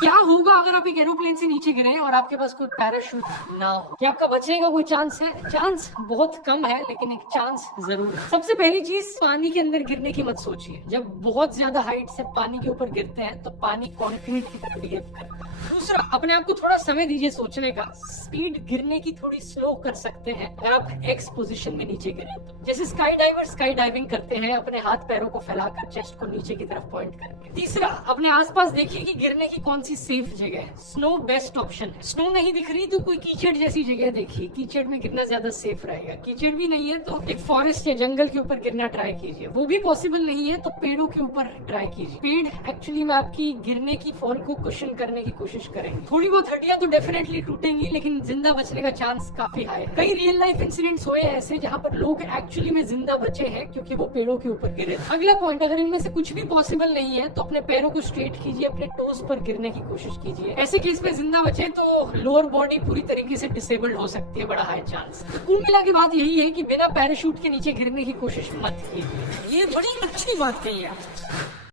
क्या होगा अगर आप एक एरोप्लेन से नीचे गिरे और आपके पास कोई पैराशूट ना हो? क्या आपका बचने का कोई चांस है? चांस बहुत कम है, लेकिन एक चांस जरूर है। सबसे पहली चीज, पानी के अंदर गिरने की मत सोचिए। जब बहुत ज्यादा हाइट से पानी के ऊपर गिरते हैं तो पानी कंक्रीट की तरह बिहेव करता है। दूसरा, अपने आप को थोड़ा समय दीजिए सोचने का। स्पीड गिरने की थोड़ी स्लो कर सकते हैं अगर आप एक्स पोजीशन में नीचे गिरे तो। जैसे स्काई डाइवर स्काई डाइविंग करते हैं अपने हाथ पैरों को फैलाकर, चेस्ट को नीचे की तरफ पॉइंट करके। तीसरा, अपने आसपास देखिए कि गिरने की कौन सी सेफ जगह है। स्नो बेस्ट ऑप्शन है। स्नो नहीं दिख रही तो कोई कीचड़ जैसी जगह देखिए, कीचड़ में गिरना ज्यादा सेफ रहेगा। कीचड़ भी नहीं है तो एक फॉरेस्ट या जंगल के ऊपर गिरना ट्राई कीजिए। वो भी पॉसिबल नहीं है तो पेड़ों के ऊपर ट्राई कीजिए। पेड़ एक्चुअली में आपकी गिरने की फॉल को कुशन करने की कोशिश करेंगे। थोड़ी बहुत हड्डियां तो डेफिनेटली टूटेंगी, लेकिन जिंदा बचने का चांस काफी हाई है। कई रियल लाइफ इंसिडेंट्स हुए ऐसे जहां पर लोग एक्चुअली में जिंदा बचे हैं क्योंकि वो पेड़ों के ऊपर गिरे। अगला पॉइंट, अगर इनमें से कुछ भी पॉसिबल नहीं है तो अपने पैरों को स्ट्रेट कीजिए, अपने टोज पर गिरने की कोशिश कीजिए। ऐसे केस में जिंदा बचे तो लोअर बॉडी पूरी तरीके से डिसेबल्ड हो सकती है, बड़ा हाई चांस। कुल मिला के बात यही है कि बिना पैराशूट के नीचे गिरने की कोशिश मत कीजिए। ये बड़ी अच्छी बात कही है।